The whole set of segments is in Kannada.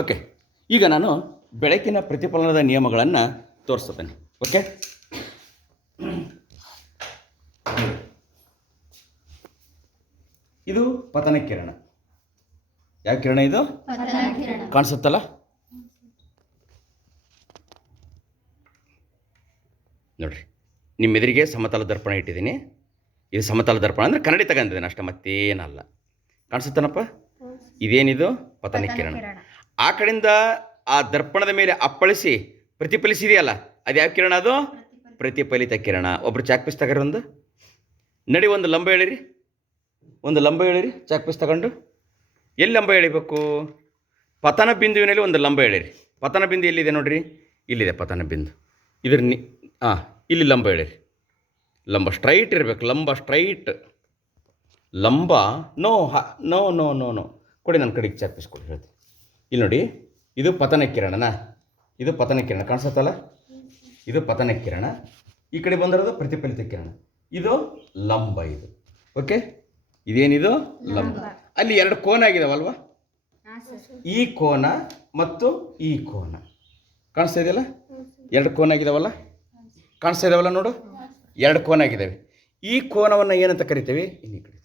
ಓಕೆ, ಈಗ ನಾನು ಬೆಳಕಿನ ಪ್ರತಿಫಲನದ ನಿಯಮಗಳನ್ನು ತೋರಿಸ್ತೇನೆ. ಓಕೆ, ಇದು ಪತನ ಕಿರಣ. ಯಾವ ಕಿರಣ ಇದು? ಕಾಣಿಸುತ್ತಲ್ಲ? ನೋಡ್ರಿ, ನಿಮ್ಮೆದುರಿಗೆ ಸಮತಲ ದರ್ಪಣ ಇಟ್ಟಿದ್ದೀನಿ. ಇದು ಸಮತಲ ದರ್ಪಣ ಅಂದರೆ ಕನ್ನಡಿ ತಗೊಂಡಿದ್ದೇನೆ ಅಷ್ಟೇ, ಮತ್ತೇನಲ್ಲ. ಕಾಣಿಸುತ್ತಾನಪ್ಪ? ಇದೇನಿದು? ಪತನ ಕಿರಣ. ಆ ಕಡೆಯಿಂದ ಆ ದರ್ಪಣದ ಮೇಲೆ ಅಪ್ಪಳಿಸಿ ಪ್ರತಿಫಲಿಸಿದೆಯಲ್ಲ, ಅದು ಯಾವ ಕಿರಣ? ಅದು ಪ್ರತಿಫಲಿತ ಕಿರಣ. ಒಬ್ಬರು ಚಾಕ್ ಪೀಸ್ ತಗೋರಿ, ಒಂದು ನಡಿ, ಒಂದು ಲಂಬ ಹೇಳಿರಿ, ಒಂದು ಲಂಬ ಹೇಳಿರಿ ಚಾಕ್ ಪೀಸ್ ತಗೊಂಡು. ಎಲ್ಲಿ ಲಂಬ ಎಳಿಬೇಕು? ಪತನ ಬಿಂದುವಿನಲ್ಲಿ ಒಂದು ಲಂಬ ಹೇಳಿರಿ. ಪತನ ಬಿಂದು ಎಲ್ಲಿದೆ ನೋಡ್ರಿ? ಇಲ್ಲಿದೆ ಪತನ ಬಿಂದು. ಇದ್ರ ಇಲ್ಲಿ ಲಂಬ ಹೇಳಿರಿ. ಲಂಬ ಸ್ಟ್ರೈಟ್ ಇರಬೇಕು, ಲಂಬ ಸ್ಟ್ರೈಟ್. ಲಂಬ no no no no no ಕೊಡಿ, ನನ್ನ ಕಡೆಗೆ ಚಾಕ್ ಪೀಸ್ ಕೊಡಿ, ಹೇಳ್ತೀನಿ. ಇಲ್ಲಿ ನೋಡಿ, ಇದು ಪತನ ಕಿರಣನ, ಇದು ಪತನ ಕಿರಣ ಕಾಣಿಸುತ್ತಲ್ಲ? ಇದು ಪತನ ಕಿರಣ. ಈ ಕಡೆ ಬಂದಿರೋದು ಪ್ರತಿಫಲಿತ ಕಿರಣ. ಇದು ಲಂಬ. ಇದು ಓಕೆ, ಇದೇನಿದು? ಲಂಬ. ಅಲ್ಲಿ ಎರಡು ಕೋನ ಆಗಿದಾವಲ್ವ? ಈ ಕೋನ ಮತ್ತು ಈ ಕೋನ ಕಾಣಿಸ್ತಾ ಇದೆಯಲ್ಲ? ಎರಡು ಕೋನ ಆಗಿದಾವಲ್ಲ? ಕಾಣಿಸ್ತಾ ಇದಾವಲ್ಲ? ನೋಡು, ಎರಡು ಕೋನ ಆಗಿದ್ದಾವೆ. ಈ ಕೋನವನ್ನು ಏನಂತ ಕರಿತೀವಿ? ಈ ಕಡೆ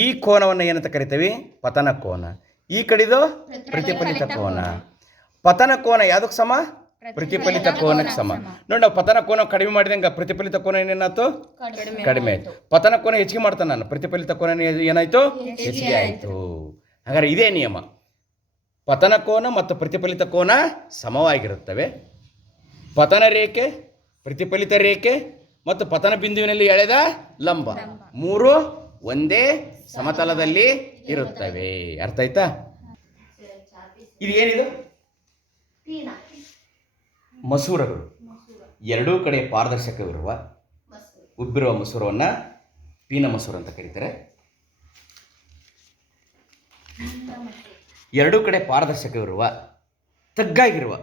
ಈ ಕೋನವನ್ನು ಏನಂತ ಕರಿತೀವಿ? ಪತನ ಕೋನ. ಈ ಕಡೆದು ಪ್ರತಿಫಲಿತ ಕೋನ. ಪತನ ಕೋನ ಯಾವುದಕ್ಕೆ ಸಮ? ಪ್ರತಿಫಲಿತ ಕೋನಕ್ಕೆ ಸಮ. ನೋಡಿ, ನಾವು ಪತನ ಕೋನ ಕಡಿಮೆ ಮಾಡಿದಂಗೆ ಪ್ರತಿಫಲಿತ ಕೋನ ಏನೇನಾಯ್ತು? ಕಡಿಮೆ ಆಯಿತು. ಪತನ ಕೋನ ಹೆಚ್ಚಿಗೆ ಮಾಡ್ತಾನೆ ನಾನು, ಪ್ರತಿಫಲಿತ ಕೋನ ಏನಾಯಿತು? ಹೆಚ್ಚಿಗೆ ಆಯಿತು. ಹಾಗಾದ್ರೆ ಇದೇ ನಿಯಮ. ಪತನ ಕೋನ ಮತ್ತು ಪ್ರತಿಫಲಿತ ಕೋನ ಸಮವಾಗಿರುತ್ತವೆ. ಪತನ ರೇಖೆ, ಪ್ರತಿಫಲಿತ ರೇಖೆ ಮತ್ತು ಪತನ ಬಿಂದುವಿನಲ್ಲಿ ಎಳೆದ ಲಂಬ ಮೂರು ಒಂದೇ ಸಮತಲದಲ್ಲಿ ಇರುತ್ತವೆ. ಅರ್ಥ ಆಯ್ತಾ? ಇದು ಏನಿದು? ಮಸೂರಗಳು. ಎರಡೂ ಕಡೆ ಪಾರದರ್ಶಕವಿರುವ ಉಬ್ಬಿರುವ ಮಸೂರವನ್ನು ಪೀನ ಮಸೂರ ಅಂತ ಕರೀತಾರೆ. ಎರಡೂ ಕಡೆ ಪಾರದರ್ಶಕವಿರುವ, ತಗ್ಗಾಗಿರುವ,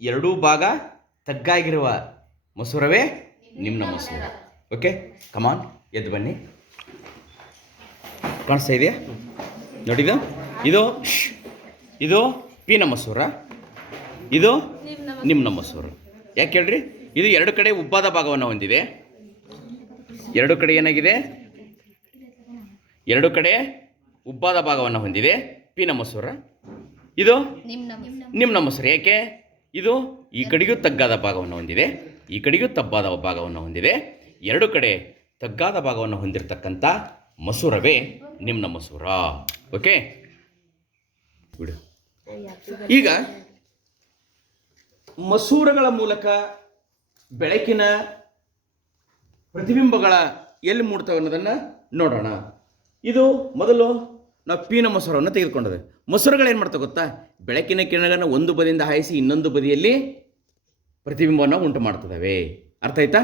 ಎರಡೂ ಭಾಗ ತಗ್ಗಾಗಿರುವ ಮಸೂರವೇ ನಿಮ್ನ ಮಸೂರ. ಓಕೆ, ಕಮಾನ್, ಎದ್ದು ಬನ್ನಿ. ಕಾಣಿಸ್ತಾ ಇದೆಯಾ? ನೋಡಿದು, ಇದು ಪೀನ ಮಸೂರ, ಇದು ನಿಮ್ನ ಮಸೂರ. ಯಾಕೆ ಹೇಳ್ರಿ? ಇದು ಎರಡು ಕಡೆ ಉಬ್ಬಾದ ಭಾಗವನ್ನು ಹೊಂದಿದೆ. ಎರಡು ಕಡೆ ಏನಾಗಿದೆ? ಎರಡು ಕಡೆ ಉಬ್ಬಾದ ಭಾಗವನ್ನು ಹೊಂದಿದೆ ಪೀನ ಮಸೂರ. ಇದು ನಿಮ್ನ ಮಸೂರ. ಯಾಕೆ? ಇದು ಈ ಕಡೆಗೂ ತಗ್ಗಾದ ಭಾಗವನ್ನು ಹೊಂದಿದೆ, ಈ ಕಡೆಗೂ ತಬ್ಬಾದ ಭಾಗವನ್ನು ಹೊಂದಿದೆ. ಎರಡು ಕಡೆ ತಗ್ಗಾದ ಭಾಗವನ್ನು ಹೊಂದಿರತಕ್ಕಂಥ ಮಸೂರವೇ ನಿಮ್ನ ಮಸೂರ. ಓಕೆ, ಬಿಡು. ಈಗ ಮಸೂರಗಳ ಮೂಲಕ ಬೆಳಕಿನ ಪ್ರತಿಬಿಂಬಗಳ ಎಲ್ಲಿ ಮೂಡ್ತವೆ ಅನ್ನೋದನ್ನು ನೋಡೋಣ. ಇದು ಮೊದಲು ನಾವು ಪೀನ ಮಸೂರವನ್ನು ತೆಗೆದುಕೊಂಡದೆ. ಮಸೂರಗಳೇನು ಮಾಡ್ತವೆ ಗೊತ್ತಾ? ಬೆಳಕಿನ ಕಿರಣಗಳನ್ನು ಒಂದು ಬದಿಯಿಂದ ಹಾಯಿಸಿ ಇನ್ನೊಂದು ಬದಿಯಲ್ಲಿ ಪ್ರತಿಬಿಂಬವನ್ನು ಉಂಟು ಮಾಡ್ತದವೆ. ಅರ್ಥ ಆಯ್ತಾ?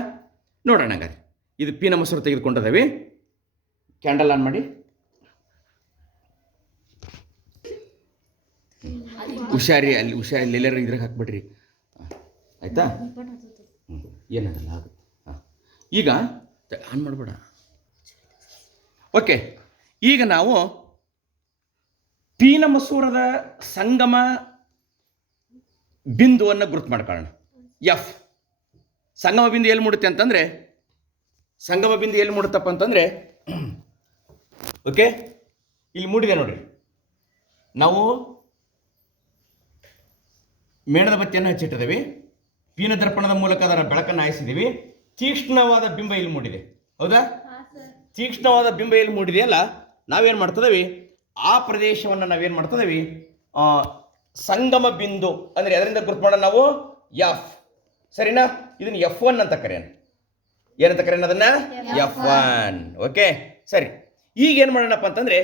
ನೋಡೋಣ ಹಾಗಾದ್ರೆ. ಇದು ಪೀನ ಮಸೂರ ತೆಗೆದುಕೊಂಡಿದ್ದೇವೆ. ಕ್ಯಾಂಡಲ್ ಆನ್ ಮಾಡಿ. ಹುಷಾರಿ, ಅಲ್ಲಿ ಎಲ್ಲರೂ ಇದ್ರಾಗ ಹಾಕ್ಬಿಡ್ರಿ. ಆಯಿತಾ? ಏನಾಗಲ್ಲ, ಆಗುತ್ತೆ. ಈಗ ಆನ್ ಮಾಡಬೇಡ. ಓಕೆ, ಈಗ ನಾವು ಪೀನ ಮಸೂರದ ಸಂಗಮ ಬಿಂದುವನ್ನು ಗುರುತು ಮಾಡ್ಕೊಳ್ಳೋಣ. ಎಫ್ ಸಂಗಮ ಬಿಂದು ಎಲ್ಲಿ ಮೂಡುತ್ತೆ ಅಂತಂದರೆ, ಸಂಗಮ ಬಿಂದು ಎಲ್ಲಿ ಮೂಡುತ್ತಪ್ಪ ಅಂತಂದರೆ, ಓಕೆ, ಇಲ್ಲಿ ಮೂಡಿದೆ ನೋಡ್ರಿ. ನಾವು ಮೇಣದ ಬತ್ತಿಯನ್ನು ಹಚ್ಚಿಟ್ಟಿದ್ದೀವಿ, ಪೀನ ದರ್ಪಣದ ಮೂಲಕ ಅದರ ಬೆಳಕನ್ನು ಹಾಯಿಸಿದ್ದೀವಿ. ತೀಕ್ಷ್ಣವಾದ ಬಿಂಬ ಇಲ್ಲಿ ಮೂಡಿದೆ, ಹೌದಾ? ತೀಕ್ಷ್ಣವಾದ ಬಿಂಬ ಇಲ್ಲಿ ಮೂಡಿದೆಯಲ್ಲ, ನಾವೇನು ಮಾಡ್ತಿದ್ದೀವಿ? ಆ ಪ್ರದೇಶವನ್ನು ನಾವೇನು ಮಾಡ್ತಿದ್ದೀವಿ? ಸಂಗಮ ಬಿಂದು ಅಂದರೆ ಅದರಿಂದ ಗುರುತು ಮಾಡೋಣ ನಾವು ಎಫ್. ಸರಿನಾ? ಇದನ್ನು F1 ಅಂತ ಕರೆಯೋಣ. ಏನಂತ ಕರೆಯೋಣ ಅದನ್ನು? F1. ಓಕೆ, ಸರಿ. ಈಗ ಏನು ಮಾಡೋಣಪ್ಪ ಅಂತಂದರೆ,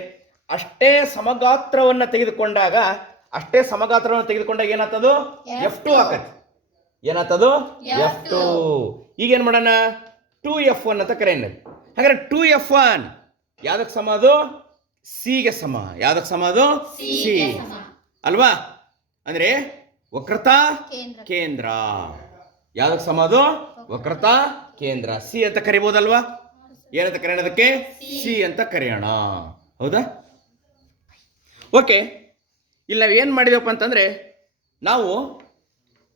ಅಷ್ಟೇ ಸಮಗಾತ್ರವನ್ನು ತೆಗೆದುಕೊಂಡಾಗ ಏನಾಗ್ತದೋ? F2 ಆಕತಿ. ಏನಾಗ್ತದೋ? F2. ಈಗೇನು ಮಾಡೋಣ? 2F1 ಅಂತ ಕರೆಯೋಣ. ಹಾಗಾದ್ರೆ 2F1 ಯಾವುದಕ್ಕೆ ಸಮ? ಅದು ಸಿಗೆ ಸಮ. ಯಾವುದಕ್ಕೆ ಸಮ? ಅದು ಸಿ ಅಲ್ವಾ? ಅಂದರೆ ವಕ್ರತಾ ಕೇಂದ್ರ. ಯಾವುದಕ್ಕೆ ಸಮ? ಅದು ವಕ್ರತಾ ಕೇಂದ್ರ. ಸಿ ಅಂತ ಕರಿಬೋದಲ್ವಾ? ಏನಂತ ಕರೆಯೋಣ ಅದಕ್ಕೆ? ಸಿ ಅಂತ ಕರೆಯೋಣ, ಹೌದಾ? ಓಕೆ, ಇಲ್ಲಿ ನಾವು ಏನು ಮಾಡಿದೆವಪ್ಪ ಅಂತಂದರೆ ನಾವು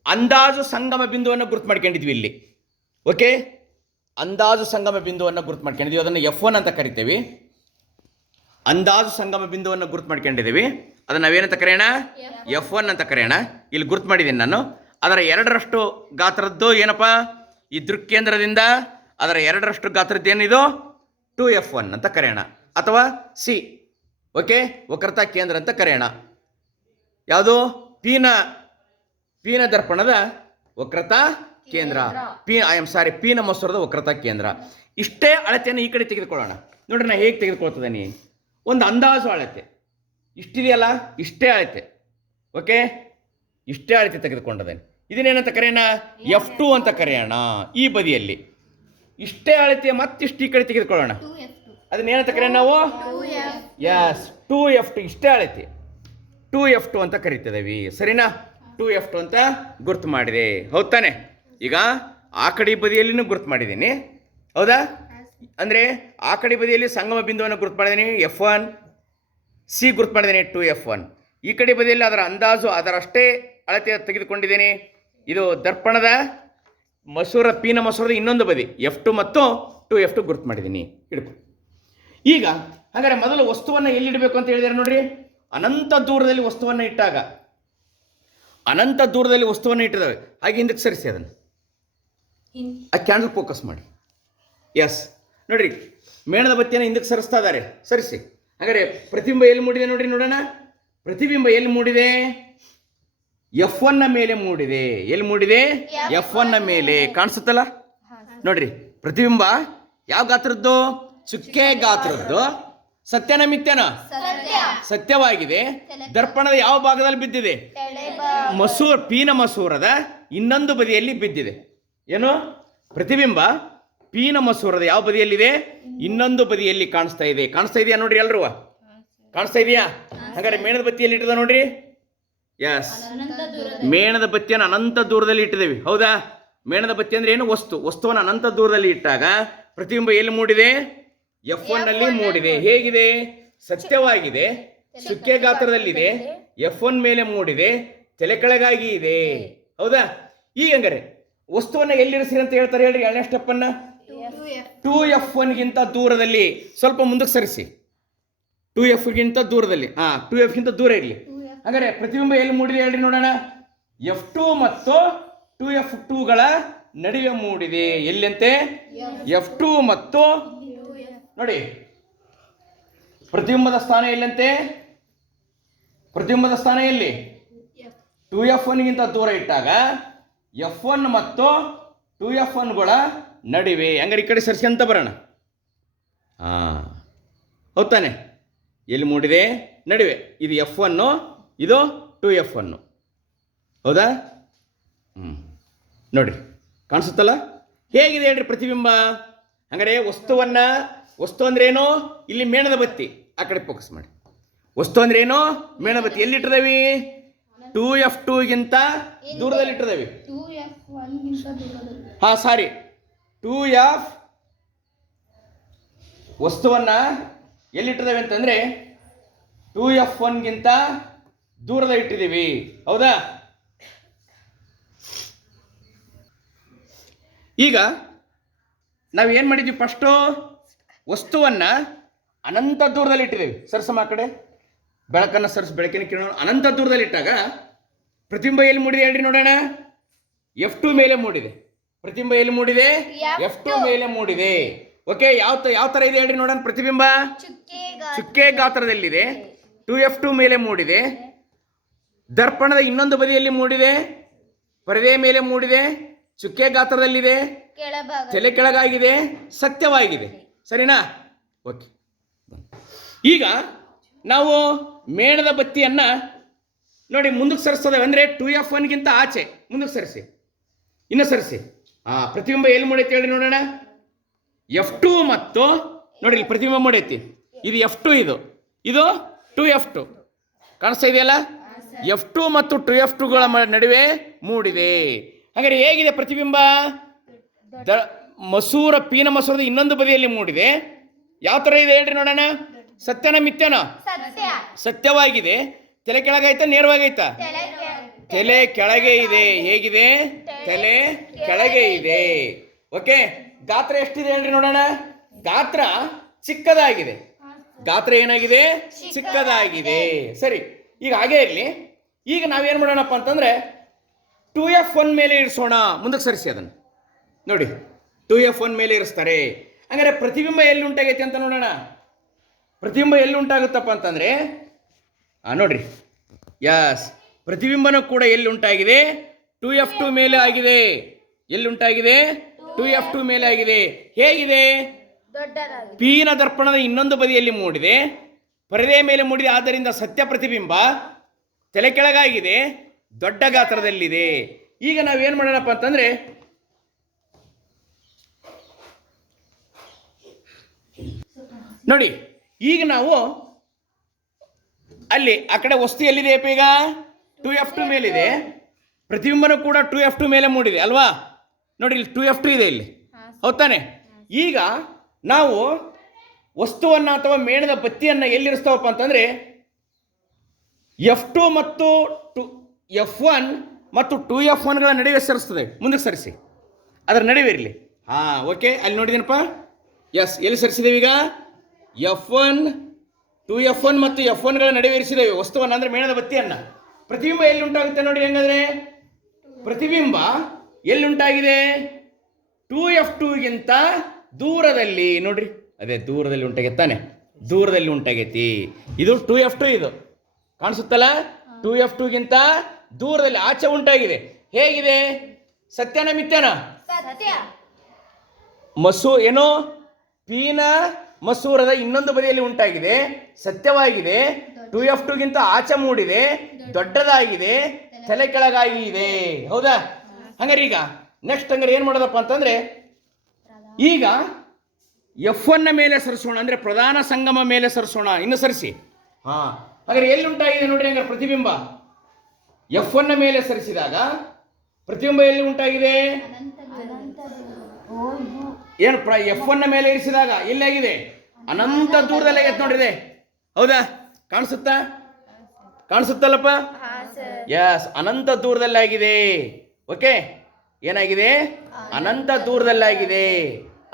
ಅಂದಾಜು ಸಂಗಮ ಬಿಂದುವನ್ನು ಗುರುತು ಮಾಡ್ಕೊಂಡಿದ್ವಿ ಇಲ್ಲಿ. ಓಕೆ, ಅಂದಾಜು ಸಂಗಮ ಬಿಂದುವನ್ನು ಗುರುತು ಮಾಡ್ಕೊಂಡಿದ್ವಿ, ಅದನ್ನು F1 ಅಂತ ಕರಿತೇವೆ. ಅಂದಾಜು ಸಂಗಮ ಬಿಂದುವನ್ನು ಗುರುತು ಮಾಡ್ಕೊಂಡಿದ್ದೀವಿ, ಅದನ್ನು ನಾವೇನಂತ ಕರೆಯೋಣ? F1 ಅಂತ ಕರೆಯೋಣ. ಇಲ್ಲಿ ಗುರುತು ಮಾಡಿದ್ದೀನಿ ನಾನು. ಅದರ 2ರಷ್ಟು ಗಾತ್ರದ್ದು ಏನಪ್ಪ? ಈ ದೃಕ್ಕೇಂದ್ರದಿಂದ ಅದರ 2ರಷ್ಟು ಗಾತ್ರದ್ದು ಏನಿದು? 2F1 ಅಂತ ಕರೆಯೋಣ, ಅಥವಾ ಸಿ. ಓಕೆ, ವಕ್ರತಾ ಕೇಂದ್ರ ಅಂತ ಕರೆಯೋಣ. ಯಾವುದು? ಪೀನ ದರ್ಪಣದ ವಕ್ರತಾ ಕೇಂದ್ರ, ಪೀನ ಮಸೂರದ ವಕ್ರತಾ ಕೇಂದ್ರ. ಇಷ್ಟೇ ಅಳತೆಯನ್ನು ಈ ಕಡೆ ತೆಗೆದುಕೊಳ್ಳೋಣ. ನೋಡ್ರಿ ನಾ ಹೇಗೆ ತೆಗೆದುಕೊಳ್ತಿದ್ದೀನಿ. ಒಂದು ಅಂದಾಜು ಅಳತೆ ಇಷ್ಟಿದೆಯಲ್ಲ, ಇಷ್ಟೇ ಅಳತೆ. ಓಕೆ, ಇಷ್ಟೇ ಅಳತೆ ತೆಗೆದುಕೊಂಡದೇನೆ. ಇದನ್ನೇನಂತ ಕರೆಯೋಣ? F2 ಅಂತ ಕರೆಯೋಣ. ಈ ಬದಿಯಲ್ಲಿ ಇಷ್ಟೇ ಅಳತೆ ಮತ್ತಿಷ್ಟು ಈ ಕಡೆ ತೆಗೆದುಕೊಳ್ಳೋಣ. ಅದನ್ನೇನಂತ ಕರೆಯೋಣ ನಾವು? S, 2F2. ಇಷ್ಟೇ ಅಳತೆ 2F2 ಅಂತ ಕರಿತಿದ್ದೀವಿ. ಸರಿನಾ? 2F2 ಅಂತ ಗುರ್ತು ಮಾಡಿದೆ. ಹೌದು ತಾನೆ? ಈಗ ಆ ಕಡೆ ಬದಿಯಲ್ಲಿನೂ ಗುರ್ತು ಮಾಡಿದ್ದೀನಿ. ಹೌದಾ? ಅಂದರೆ ಆ ಕಡೆ ಬದಿಯಲ್ಲಿ ಸಂಗಮ ಬಿಂದುವನ್ನು ಗುರುತು ಮಾಡಿದ್ದೀನಿ, F1. ಸಿ ಗುರುತು ಮಾಡಿದ್ದೀನಿ, 2F1. ಈ ಕಡೆ ಬದಿಯಲ್ಲಿ ಅದರ ಅಂದಾಜು ಅದರಷ್ಟೇ ಅಳತೆ ತೆಗೆದುಕೊಂಡಿದ್ದೇನೆ. ಇದು ದರ್ಪಣದ ಪೀನ ಮಸೂರದ ಇನ್ನೊಂದು ಬದಿ F2 ಮತ್ತು 2F2 ಗುರುತು ಮಾಡಿದ್ದೀನಿ. ಹಿಡ್ಕೊ. ಈಗ ಹಾಗಾದರೆ ಮೊದಲು ವಸ್ತುವನ್ನು ಎಲ್ಲಿಡಬೇಕು ಅಂತ ಹೇಳಿದಾರೆ ನೋಡ್ರಿ. ಅನಂತ ದೂರದಲ್ಲಿ ವಸ್ತುವನ್ನು ಇಟ್ಟಾಗ, ಅನಂತ ದೂರದಲ್ಲಿ ವಸ್ತುವನ್ನು ಇಟ್ಟಿದ್ದಾವೆ. ಹಾಗೆ ಹಿಂದಕ್ಕೆ ಸರಿಸಿ, ಅದನ್ನು ಆ ಕ್ಯಾಂಡಲ್ ಫೋಕಸ್ ಮಾಡಿ. ಎಸ್, ನೋಡ್ರಿ, ಮೇಣದ ಬತ್ತಿಯನ್ನು ಹಿಂದಕ್ಕೆ ಸರಿಸ್ತಾ ಇದ್ದಾರೆ. ಸರಿಸಿ. ಹಾಗಾದರೆ ಪ್ರತಿಬಿಂಬ ಎಲ್ಲಿ ಮೂಡಿದೆ ನೋಡ್ರಿ, ನೋಡೋಣ. ಪ್ರತಿಬಿಂಬ ಎಲ್ಲಿ ಮೂಡಿದೆ? F1 ಮೇಲೆ ಮೂಡಿದೆ. ಎಲ್ಲಿ ಮೂಡಿದೆ? F1 ಮೇಲೆ. ಕಾಣಿಸುತ್ತಲ್ಲ ನೋಡ್ರಿ. ಪ್ರತಿಬಿಂಬ ಯಾವ ಗಾತ್ರದ್ದು? ಚುಕ್ಕೆ ಗಾತ್ರದ್ದು. ಸತ್ಯನ ಮಿಥ್ಯನ? ಸತ್ಯವಾಗಿದೆ. ದರ್ಪಣದ ಯಾವ ಭಾಗದಲ್ಲಿ ಬಿದ್ದಿದೆ? ಪೀನ ಮಸೂರದ ಇನ್ನೊಂದು ಬದಿಯಲ್ಲಿ ಬಿದ್ದಿದೆ. ಏನು? ಪ್ರತಿಬಿಂಬ ಪೀನ ಮಸೂರದ ಯಾವ ಬದಿಯಲ್ಲಿದೆ? ಇನ್ನೊಂದು ಬದಿಯಲ್ಲಿ ಕಾಣಿಸ್ತಾ ಇದೆ. ಕಾಣಿಸ್ತಾ ಇದೆಯಾ ನೋಡ್ರಿ ಎಲ್ರೂ? ಕಾಣಿಸ್ತಾ ಇದೆಯಾ? ಹಾಗಾದ್ರೆ ಮೇಣದ ಬತ್ತಿಯಲ್ಲಿ ಇಟ್ಟದ ನೋಡ್ರಿ. ಎಸ್, ಮೇಣದ ಬತ್ತಿಯನ್ನು ಅನಂತ ದೂರದಲ್ಲಿ ಇಟ್ಟಿದ್ದೇವೆ. ಹೌದಾ? ಮೇಣದ ಬತ್ತಿ ಅಂದ್ರೆ ಏನು? ವಸ್ತುವನ್ನು ಅನಂತ ದೂರದಲ್ಲಿ ಇಟ್ಟಾಗ ಪ್ರತಿಬಿಂಬ ಎಲ್ಲಿ ಮೂಡಿದೆ? F1 ನಲ್ಲಿ ಮೂಡಿದೆ. ಹೇಗಿದೆ? ಸತ್ಯವಾಗಿದೆ, ಚುಕ್ಕೆ ಗಾತ್ರದಲ್ಲಿದೆ, F1 ಮೇಲೆ ಮೂಡಿದೆ, ತಲೆ ಕೆಳಗಾಗಿ ಇದೆ. ಹೌದಾ? ಈಗ ಹಂಗಾರೆ ವಸ್ತುವನ್ನು ಎಲ್ಲಿರಿಸಿ ಅಂತ ಹೇಳ್ತಾರೆ ಹೇಳ್ರಿ? 2ನೇ ಸ್ಟೆಪ್ಪನ್ನು 2F1ಗಿಂತ ದೂರದಲ್ಲಿ ಸ್ವಲ್ಪ ಮುಂದಕ್ಕೆ ಸರಿಸಿ. 2Fಗಿಂತ ದೂರದಲ್ಲಿ. 2Fಗಿಂತ ದೂರ ಇರಲಿ. ಹಾಗಾದ್ರೆ ಪ್ರತಿಬಿಂಬ ಎಲ್ಲಿ ಮೂಡಿದೆ ಹೇಳ್ರಿ ನೋಡೋಣ. F2 ಮತ್ತು 2F2ಗಳ ನಡುವೆ ಮೂಡಿದೆ. ಎಲ್ಲಂತೆ? F2 ಮತ್ತು ನೋಡಿ, ಪ್ರತಿಬಿಂಬದ ಸ್ಥಾನ ಎಲ್ಲಂತೆ? ಪ್ರತಿಬಿಂಬದ ಸ್ಥಾನ ಎಲ್ಲಿ? 2F1ಗಿಂತ ದೂರ ಇಟ್ಟಾಗ F1 ಮತ್ತು 2F1ಗಳ ನಡುವೆ. ಹಂಗಾರೆ ಈ ಕಡೆ ಸರಿಸ್ಕೊಂತ ಬರೋಣ. ಹೌದು ತಾನೆ? ಎಲ್ಲಿ ಮೂಡಿದೆ? ನಡುವೆ. ಇದು F1, ಇದು 2F1. ಹೌದಾ? ನೋಡ್ರಿ, ಕಾಣಿಸುತ್ತಲ್ಲ? ಹೇಗಿದೆ ಹೇಳ್ರಿ ಪ್ರತಿಬಿಂಬ? ಹಂಗಾರೆ ವಸ್ತು ಅಂದ್ರೇನು? ಇಲ್ಲಿ ಮೇಣದ ಬತ್ತಿ. ಆ ಕಡೆ ಫೋಕಸ್ ಮಾಡಿ. ವಸ್ತು ಅಂದ್ರೇನು? ಮೇಣದ ಬತ್ತಿ. ಎಲ್ಲಿಟ್ಟಿದ್ದೇವೆ? 2F2ಗಿಂತ ದೂರದಲ್ಲಿ ಇಟ್ಟಿದ್ದೇವೆ. ಸಾರಿ, 2F ವಸ್ತುವನ್ನ ಎಲ್ಲಿಟ್ಟಿದ್ದೇವೆ ಅಂತಂದ್ರೆ 2F1ಗಿಂತ ದೂರದ ಇಟ್ಟಿದ್ದೀವಿ. ಹೌದಾ? ಈಗ ನಾವು ಏನು ಮಾಡಿದ್ವಿ? ಫಸ್ಟು ವಸ್ತುವನ್ನು ಅನಂತ ದೂರದಲ್ಲಿ ಇಟ್ಟಿದ್ದೀವಿ. ಸರಸಮ ಆ ಕಡೆ ಬೆಳಕನ್ನು ಬೆಳಕಿನ ಕಿರಣ ಅನಂತ ದೂರದಲ್ಲಿ ಇಟ್ಟಾಗ ಪ್ರತಿಬಿಂಬ ಎಲ್ಲಿ ಮೂಡಿದೆ ಹೇಳ್ರಿ ನೋಡೋಣ. F2 ಮೇಲೆ ಮೂಡಿದೆ. ಪ್ರತಿಬಿಂಬ ಎಲ್ಲಿ ಮೂಡಿದೆ? F2 ಮೇಲೆ ಮೂಡಿದೆ. ಓಕೆ, ಯಾವ ಥರ ಇದೆ ಹೇಳ್ರಿ ನೋಡೋಣ. ಪ್ರತಿಬಿಂಬ ಚುಕ್ಕೆ ಗಾತ್ರದಲ್ಲಿದೆ. 2F2 ಮೇಲೆ ಮೂಡಿದೆ. ದರ್ಪಣದ ಇನ್ನೊಂದು ಬದಿಯಲ್ಲಿ ಮೂಡಿದೆ. ಪರದೆ ಮೇಲೆ ಮೂಡಿದೆ. ಚುಕ್ಕೆ ಗಾತ್ರದಲ್ಲಿದೆ. ತಲೆ ಕೆಳಗಾಗಿದೆ. ಸತ್ಯವಾಗಿದೆ. ಸರಿನಾ? ಓಕೆ. ಈಗ ನಾವು ಮೇಣದ ಬತ್ತಿಯನ್ನು ನೋಡಿ ಮುಂದಕ್ಕೆ ಸರಿಸ್ತದೆ. ಅಂದರೆ 2F1ಗಿಂತ ಆಚೆ ಮುಂದಕ್ಕೆ ಸರಿಸಿ. ಇನ್ನು ಸರಿಸಿ. ಪ್ರತಿಬಿಂಬ ಎಲ್ಲಿ ಮೂಡೈತಿ ಹೇಳಿ ನೋಡೋಣ. F2 ಮತ್ತು ನೋಡಿ ಇಲ್ಲಿ ಪ್ರತಿಬಿಂಬ ಮೂಡೈತಿ. ಇದು F2, ಇದು 2F2. ಕಾಣಿಸ್ತಾ ಇದೆಯಲ್ಲ? F2 ಮತ್ತು 2F2ಗಳ ನಡುವೆ ಮೂಡಿದೆ. ಹಾಗಾದ್ರೆ ಹೇಗಿದೆ ಪ್ರತಿಬಿಂಬ? ಪೀನ ಮಸೂರದ ಇನ್ನೊಂದು ಬದಿಯಲ್ಲಿ ಮೂಡಿದೆ. ಯಾವ ಥರ ಇದೆ ಹೇಳ್ರಿ ನೋಡೋಣ. ಸತ್ಯನ ಮಿಥ್ಯನ? ಸತ್ಯವಾಗಿದೆ. ತಲೆ ಕೆಳಗೈತಾ ನೇರವಾಗೈತಾ? ತಲೆ ಕೆಳಗೆ ಇದೆ. ಹೇಗಿದೆ? ತಲೆ ಕೆಳಗೆ ಇದೆ. ಓಕೆ, ಗಾತ್ರ ಎಷ್ಟಿದೆ ಹೇಳ್ರಿ ನೋಡೋಣ. ಗಾತ್ರ ಚಿಕ್ಕದಾಗಿದೆ. ಗಾತ್ರ ಏನಾಗಿದೆ? ಚಿಕ್ಕದಾಗಿದೆ. ಸರಿ, ಈಗ ಹಾಗೆ ಇರಲಿ. ಈಗ ನಾವೇನು ಮಾಡೋಣಪ್ಪ ಅಂತಂದ್ರೆ 2F1 ಮೇಲೆ ಇರಿಸೋಣ. ಮುಂದಕ್ಕೆ ಸರಿಸಿ ಅದನ್ನು ನೋಡಿ. 2F1 ಮೇಲೆ ಇರಿಸ್ತಾರೆ. ಹಂಗಾರೆ ಪ್ರತಿಬಿಂಬ ಎಲ್ಲಿ ಉಂಟಾಗೈತೆ ಅಂತ ನೋಡೋಣ. ಪ್ರತಿಬಿಂಬ ಎಲ್ಲಿ ಉಂಟಾಗುತ್ತಪ್ಪ ಅಂತಂದ್ರೆ ನೋಡ್ರಿ, ಯಸ್, ಪ್ರತಿಬಿಂಬನೂ ಕೂಡ ಎಲ್ಲಿ ಉಂಟಾಗಿದೆ? 2F2 ಮೇಲೆ ಆಗಿದೆ. ಎಲ್ಲಿ ಉಂಟಾಗಿದೆ? 2F2 ಮೇಲೆ ಆಗಿದೆ. ಹೇಗಿದೆ? ಪೀನ ದರ್ಪಣದ ಇನ್ನೊಂದು ಬದಿಯಲ್ಲಿ ಮೂಡಿದೆ, ಪರದೆಯ ಮೇಲೆ ಮೂಡಿದೆ. ಆದ್ದರಿಂದ ಸತ್ಯ ಪ್ರತಿಬಿಂಬ ತಲೆ ಕೆಳಗಾಗಿದೆ, ದೊಡ್ಡ ಗಾತ್ರದಲ್ಲಿದೆ. ಈಗ ನಾವೇನು ಮಾಡೋಣಪ್ಪ ಅಂತಂದ್ರೆ ನೋಡಿ, ಈಗ ನಾವು ಅಲ್ಲಿ ಆ ಕಡೆ ವಸ್ತು ಎಲ್ಲಿದೆ ಅಪ್ಪ? ಈಗ 2F2 ಮೇಲಿದೆ. ಪ್ರತಿಬಿಂಬನೂ ಕೂಡ 2F2 ಮೇಲೆ ಮೂಡಿದೆ ಅಲ್ವಾ? ನೋಡಿ, ಇಲ್ಲಿ 2F2 ಇದೆ ಇಲ್ಲಿ, ಹೌದಾನೆ? ಈಗ ನಾವು ವಸ್ತುವನ್ನು ಅಥವಾ ಮೇಣದ ಬತ್ತಿಯನ್ನು ಎಲ್ಲಿರಿಸ್ತಾವಪ್ಪ ಅಂತಂದರೆ F2 ಮತ್ತು F1 ಮತ್ತು 2F1ಗಳ ನಡುವೆ ಸರಿಸ್ತದೆ. ಮುಂದಕ್ಕೆ ಸರಿಸಿ, ಅದರ ನಡುವೆ ಇರಲಿ. ಓಕೆ, ಅಲ್ಲಿ ನೋಡಿದೇನಪ್ಪ? ಎಸ್, ಎಲ್ಲಿ ಸರಿಸಿದ್ದೇವೆ ಈಗ? F1, 2F1 ಮತ್ತು F1ಗಳ ನಡುವೆ ಇರಿಸಿದ್ದೇವೆ ವಸ್ತುವನ್ನು, ಅಂದರೆ ಮೇಣದ ಬತ್ತಿಯನ್ನು. ಪ್ರತಿಬಿಂಬ ಎಲ್ಲಿ ಉಂಟಾಗುತ್ತೆ ನೋಡಿ. ಹೆಂಗಂದ್ರೆ ಪ್ರತಿಬಿಂಬ ಎಲ್ಲಿ ಉಂಟಾಗಿದೆ? 2F2ಗಿಂತ ದೂರದಲ್ಲಿ. ನೋಡ್ರಿ, ಅದೇ ದೂರದಲ್ಲಿ ಉಂಟಾಗೈತಾನೆ, ದೂರದಲ್ಲಿ ಉಂಟಾಗೈತಿ. ಇದು 2F2, ಇದು ಕಾಣಿಸುತ್ತಲ್ಲ? 2F2ಗಿಂತ ದೂರದಲ್ಲಿ ಆಚೆ ಉಂಟಾಗಿದೆ. ಹೇಗಿದೆ? ಸತ್ಯನ ಮಿಥ್ಯನ? ಏನೋ ಪೀನ ಮಸೂರದ ಇನ್ನೊಂದು ಬದಿಯಲ್ಲಿ ಉಂಟಾಗಿದೆ, ಸತ್ಯವಾಗಿದೆ. 2F2ಗಿಂತ ಆಚೆ ಮೂಡಿದೆ, ದೊಡ್ಡದಾಗಿದೆ, ತಲೆ ಕೆಳಗಾಗಿ ಇದೆ. ಹೌದಾ? ಹಂಗಾರೆ ಈಗ ನೆಕ್ಸ್ಟ್ ಹಂಗಾರೆ ಏನು ಮಾಡೋದಪ್ಪ ಅಂತಂದ್ರೆ ಈಗ F1ನ ಮೇಲೆ ಸರಿಸೋಣ, ಅಂದ್ರೆ ಪ್ರಧಾನ ಸಂಗಮ ಮೇಲೆ ಸರಿಸೋಣ. ಇನ್ನು ಸರಿಸಿ. ಹಾಗಾದ್ರೆ ಎಲ್ಲಿ ಉಂಟಾಗಿದೆ ನೋಡ್ರಿ ಹಂಗಾರೆ ಪ್ರತಿಬಿಂಬ? F1ನ ಮೇಲೆ ಸರಿಸಿದಾಗ ಪ್ರತಿಬಿಂಬ ಎಲ್ಲಿ ಉಂಟಾಗಿದೆ? ಏನು F1ನ ಮೇಲೆ ಇರಿಸಿದಾಗ ಎಲ್ಲಾಗಿದೆ? ಅನಂತ ದೂರದಲ್ಲಿ ಆಗೈತೆ ನೋಡ್ರಿ. ಹೌದಾ? ಕಾಣಿಸುತ್ತಲ್ಲಪ್ಪ? ಯಸ್, ಅನಂತ ದೂರದಲ್ಲಾಗಿದೆ. ಓಕೆ, ಏನಾಗಿದೆ? ಅನಂತ ದೂರದಲ್ಲಾಗಿದೆ.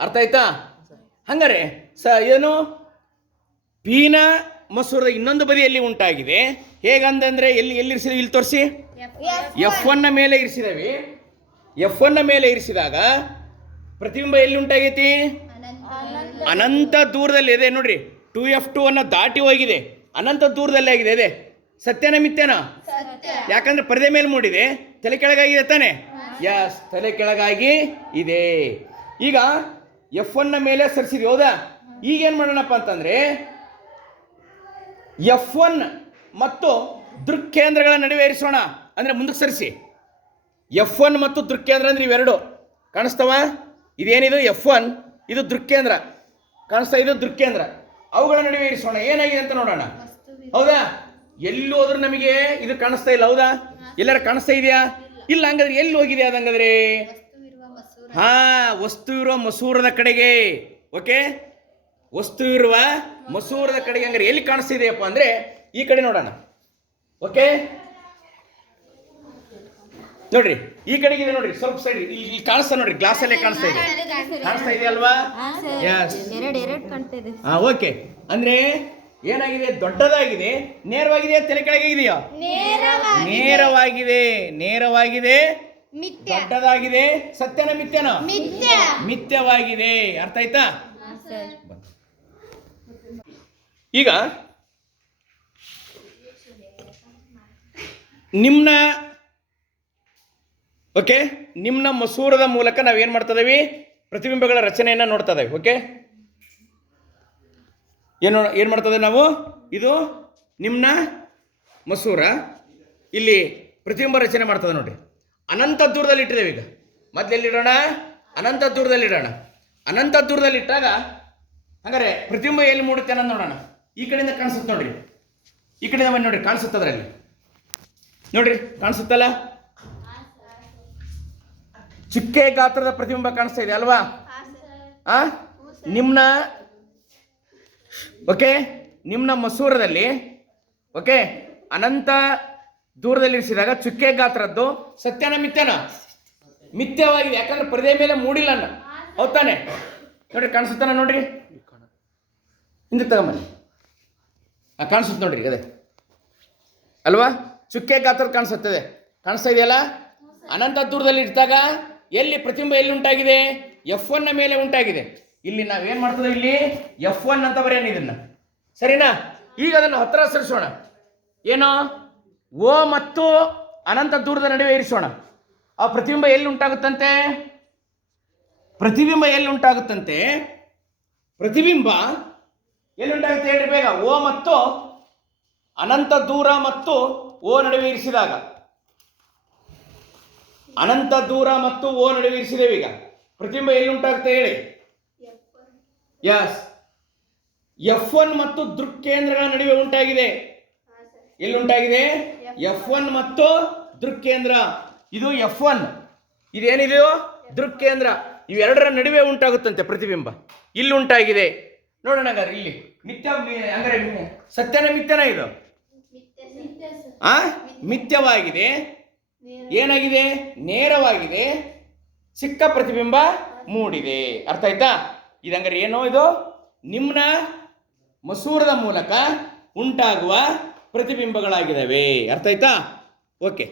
ಅರ್ಥ ಆಯ್ತಾ? ಹಂಗಾರೆ ಏನು ಪೀನ ಮಸೂರದ ಇನ್ನೊಂದು ಬದಿಯಲ್ಲಿ ಉಂಟಾಗಿದೆ. ಹೇಗಂದ್ರೆ ಎಲ್ಲಿ ಇರಿಸಿದ್ವಿ? ಇಲ್ಲಿ ತೋರಿಸಿ. F1ನ ಮೇಲೆ ಇರಿಸಿದವಿ. F1ನ ಮೇಲೆ ಇರಿಸಿದಾಗ ಪ್ರತಿಬಿಂಬ ಎಲ್ಲಿ ಉಂಟಾಗೈತಿ? ಅನಂತ ದೂರದಲ್ಲಿ ಇದೆ ನೋಡ್ರಿ. 2F2 ದಾಟಿ ಹೋಗಿದೆ, ಅನಂತ ದೂರದಲ್ಲಿ ಆಗಿದೆ. ಇದೆ ಸತ್ಯನ ಮಿಥ್ಯನ? ಯಾಕಂದ್ರೆ ಪರದೆ ಮೇಲೆ ಮೂಡಿದೆ, ತಲೆ ಕೆಳಗಾಗಿದೆ ತಾನೆ? ಯಸ್, ತಲೆ ಕೆಳಗಾಗಿ ಇದೆ. ಈಗ F1ನ ಮೇಲೆ ಸರಿಸಿದ್ವಿ, ಹೌದಾ? ಈಗ ಏನು ಮಾಡೋಣಪ್ಪ ಅಂತಂದ್ರೆ F1 ಮತ್ತು ದೃಕ್ಕೇಂದ್ರಗಳ ನಡುವೆ ಇರಿಸೋಣ. ಅಂದ್ರೆ ಮುಂದಕ್ಕೆ ಸರಿಸಿ. F1 ಮತ್ತು ದೃಕ್ಕೇಂದ್ರ ಅಂದ್ರೆ ಇವೆರಡು ಕಾಣಿಸ್ತಾವ? ಇದೇನಿದು? F1, ಇದು ದೃಕ್ಕೇಂದ್ರ ಕಾಣಿಸ್ತಾ, ಇದು ದೃಕ್ಕೇಂದ್ರ. ಅವುಗಳ ನಡುವೆ ಇರಿಸೋಣ. ಏನಾಗಿದೆ ಅಂತ ನೋಡೋಣ. ಹೌದಾ? ಎಲ್ಲಿ ಹೋದ್ರೂ ನಮಗೆ ಇದು ಕಾಣಿಸ್ತಾ ಇಲ್ಲ. ಹೌದಾ? ಎಲ್ಲರ ಕಾಣಿಸ್ತಾ ಇದೆಯಾ? ಇಲ್ಲ. ಹಂಗಾದ್ರೆ ಎಲ್ಲಿ ಹೋಗಿದೆ ಅದಂಗಾದ್ರೆ? ವಸ್ತು ಇರುವ ಮಸೂರದ ಕಡೆಗೆ. ಓಕೆ, ವಸ್ತು ಇರುವ ಮಸೂರದ ಕಡೆಗೆ. ಹಂಗಾರೆ ಎಲ್ಲಿ ಕಾಣಿಸ್ತಾ ಇದೆಯಪ್ಪ ಅಂದ್ರೆ ಈ ಕಡೆ ನೋಡೋಣ. ಓಕೆ, ನೋಡ್ರಿ, ಈ ಕಡೆಗಿದೆ ನೋಡ್ರಿ, ಸ್ವಲ್ಪ ಸೈಡ್ ಇಲ್ಲಿ ಕಾಣಿಸ್ತಾ ನೋಡ್ರಿ, ಗ್ಲಾಸ್ ಅಲ್ಲೇ ಕಾಣಿಸ್ತಾ ಇದೆ ಅಲ್ವಾ? ಓಕೆ, ಅಂದ್ರೆ ಏನಾಗಿದೆ? ದೊಡ್ಡದಾಗಿದೆ, ನೇರವಾಗಿದೆ, ತಲೆ ಕೆಳಗೆ ಇದೆಯಾ? ನೇರವಾಗಿದೆ, ದೊಡ್ಡದಾಗಿದೆ. ಸತ್ಯನ ಮಿಥ್ಯನ? ಮಿಥ್ಯವಾಗಿದೆ. ಅರ್ಥ ಆಯ್ತಾ? ಈಗ ನಿಮ್ನ ಮಸೂರದ ಮೂಲಕ ನಾವೇನು ಮಾಡ್ತಾ ಇದ್ದೀವಿ? ಪ್ರತಿಬಿಂಬಗಳ ರಚನೆಯನ್ನು ನೋಡ್ತಾ ಇದ್ದೀವಿ. ಓಕೆ, ಏನು ಮಾಡ್ತದೆ ನಾವು? ಇದು ನಿಮ್ನ ಮಸೂರ, ಇಲ್ಲಿ ಪ್ರತಿಬಿಂಬ ರಚನೆ ಮಾಡ್ತದೆ ನೋಡ್ರಿ. ಅನಂತ ದೂರದಲ್ಲಿ ಇಟ್ಟಿದ್ದೇವೆ. ಈಗ ಮೊದಲೆಲ್ಲಿಡೋಣ? ಅನಂತ ದೂರದಲ್ಲಿಡೋಣ. ಅನಂತ ದೂರದಲ್ಲಿಟ್ಟಾಗ ಹಂಗಾರೆ ಪ್ರತಿಬಿಂಬ ಎಲ್ಲಿ ಮೂಡುತ್ತೆ ಅನ್ನೋದು ನೋಡೋಣ. ಈ ಕಡೆಯಿಂದ ಕಾಣಿಸುತ್ತೆ ನೋಡ್ರಿ, ಈ ಕಡೆಯಿಂದ ಬನ್ನಿ ನೋಡ್ರಿ, ಕಾಣಿಸುತ್ತೆ ಅದರಲ್ಲಿ ನೋಡ್ರಿ, ಕಾಣಿಸುತ್ತಲ್ಲ? ಚುಕ್ಕೆ ಗಾತ್ರದ ಪ್ರತಿಬಿಂಬ ಕಾಣಿಸ್ತಾ ಇದೆ ಅಲ್ವಾ? ನಿಮ್ನ ಮಸೂರದಲ್ಲಿ ಓಕೆ ಅನಂತ ದೂರದಲ್ಲಿರಿಸಿದಾಗ ಚುಕ್ಕೆ ಗಾತ್ರದ್ದು ಸತ್ಯನ ಮಿಥ್ಯನ? ಮಿಥ್ಯವಾಗಿದೆ. ಯಾಕಂದ್ರೆ ಪರದೆ ಮೇಲೆ ಮೂಡಿಲ್ಲ ಅನ್ನ. ಹೌದಾನೆ? ನೋಡ್ರಿ ಕಾಣಿಸುತ್ತಾನ ನೋಡ್ರಿ, ಹಿಂದೆ ತಗೊಂಬನ್ನಿ. ಕಾಣಿಸುತ್ತೆ ನೋಡ್ರಿ, ಅದೇ ಅಲ್ವಾ? ಚುಕ್ಕೆ ಗಾತ್ರದ ಕಾಣಿಸುತ್ತದೆ, ಕಾಣಿಸ್ತಾ ಇದೆಯಲ್ಲ? ಅನಂತ ದೂರದಲ್ಲಿ ಇದ್ದಾಗ ಎಲ್ಲಿ ಪ್ರತಿಬಿಂಬ ಎಲ್ಲಿ ಉಂಟಾಗಿದೆ? F1 ಮೇಲೆ ಉಂಟಾಗಿದೆ. ಇಲ್ಲಿ ನಾವೇನ್ ಮಾಡ್ತದೆ, ಇಲ್ಲಿ F1 ಅಂತ ಬರೆಯೋಣ ಇದನ್ನ, ಸರಿನಾ? ಈಗ ಅದನ್ನು ಹತ್ತಿರ ಸರಿಸೋಣ. ಏನು? O ಮತ್ತು ಅನಂತ ದೂರದ ನಡುವೆ ಇರಿಸೋಣ. ಆ ಪ್ರತಿಬಿಂಬ ಎಲ್ಲಿ ಉಂಟಾಗುತ್ತಂತೆ? ಪ್ರತಿಬಿಂಬ ಎಲ್ಲಿ ಉಂಟಾಗುತ್ತಂತೆ? ಪ್ರತಿಬಿಂಬ ಎಲ್ಲಿ ಉಂಟಾಗುತ್ತೆ ಹೇಳ್ರಿ ಬೇಗ. O ಮತ್ತು ಅನಂತ ದೂರ ಮತ್ತು O ನಡುವೆ ಇರಿಸಿದಾಗ, ಅನಂತ ದೂರ ಮತ್ತು O ನಡುವೆ ಇರಿಸಿದೇವೆ. ಈಗ ಪ್ರತಿಬಿಂಬ ಎಲ್ಲಿ ಉಂಟಾಗುತ್ತೆ ಹೇಳಿ? ಯಸ್, F1 ಮತ್ತು ದೃಕ್ಕೇಂದ್ರಗಳ ನಡುವೆ ಉಂಟಾಗಿದೆ. ಎಲ್ಲಿ ಉಂಟಾಗಿದೆ? F1 ಮತ್ತು ದೃಕ್ಕೇಂದ್ರ. ಇದು F1, ಇದೇನಿದೆಯೋ ದೃಕ್ಕೇಂದ್ರ. ಇವೆರಡರ ನಡುವೆ ಉಂಟಾಗುತ್ತಂತೆ ಪ್ರತಿಬಿಂಬ. ಇಲ್ಲಿ ಉಂಟಾಗಿದೆ ನೋಡೋಣ. ಹಂಗಾರೆ ಇಲ್ಲಿ ಮಿಥ್ಯ, ಹಂಗಾರೆ ಸತ್ಯನ ಮಿಥ್ಯನ ಇದು? ಮಿಥ್ಯವಾಗಿದೆ. ಏನಾಗಿದೆ? ನೇರವಾಗಿದೆ. ಚಿಕ್ಕ ಪ್ರತಿಬಿಂಬ ಮೂಡಿದೆ. ಅರ್ಥ ಆಯ್ತಾ? ಇದಂಗಾರೆ ಏನೋ ಇದು ನಿಮ್ನ ಮಸೂರದ ಮೂಲಕ ಉಂಟಾಗುವ ಪ್ರತಿಬಿಂಬಗಳಾಗಿದ್ದಾವೆ. ಅರ್ಥ ಆಯ್ತಾ? ಓಕೆ.